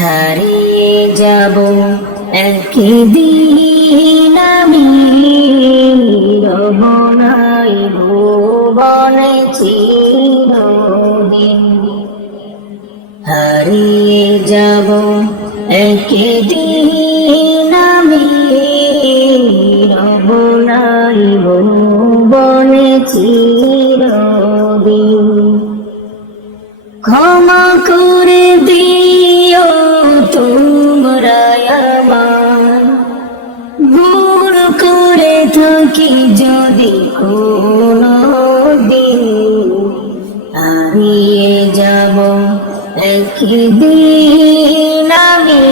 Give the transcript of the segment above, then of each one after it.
হারিয়ে যাব একদিন আমি। রমনাই ভুবনে চিরদিন। হারিয়ে যাব একদিন আমি। রমনাই ভুবনে চিরদিন। ক্ষমা করে থাকি যদি কোনো দিন হারিয়ে যাব একদিন আমি।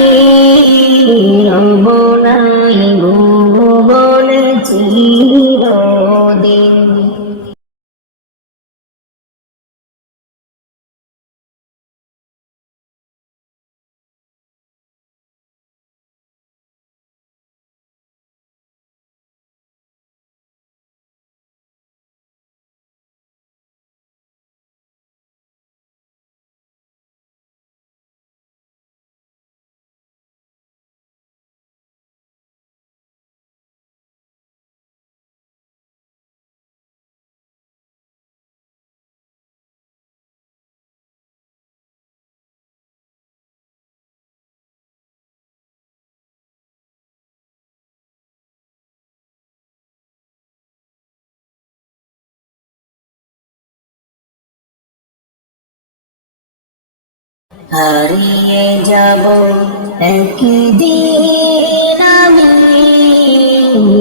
হারিয়ে যাব একদিন আমি।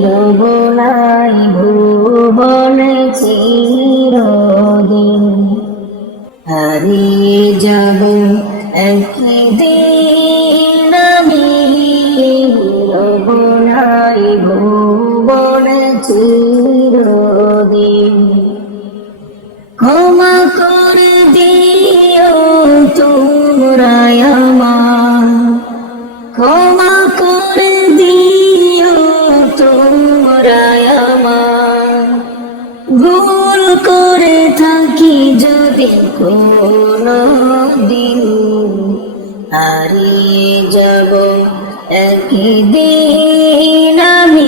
রব নাই ভুবনে চিরদিন। হারিয়ে যাব একদিন আমি। রব নাই ভুবনে চিরদিন ভুল করে থাকি যদি কোনো দিন। হারিয়ে যাব একদিন আমি,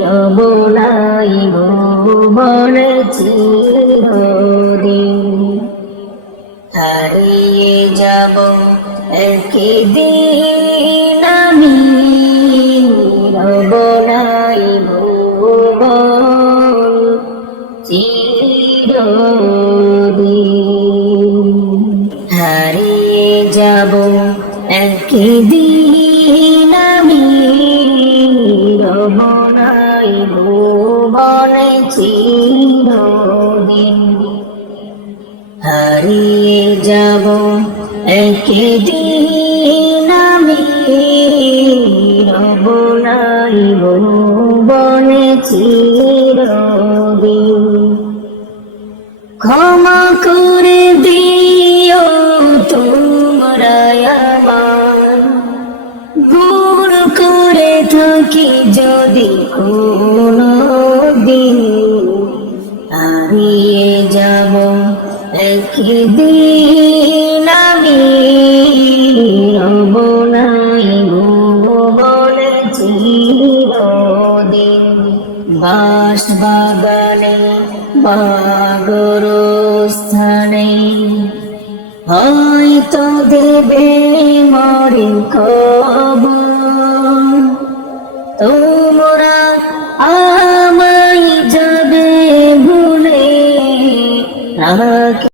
রব নাই চিরদিন। হারিয়ে যাব একদিন চিরদিন হারিয়ে যাব একদিন আমি হারিয়ে যাব একদিন আমি রব নাই ভুবনে ক্ষমা করে দিও তোমরা আমার। ভুল করে থাকি যদি কোনো দিন। হারিয়ে যাব একদিন আমি। রব নাই ভুবনে চিরদিন বাস বাগানে বাগর স্থানে হয়তো দেবে মরে কব তোমরা আমায় যাবে ভুলে।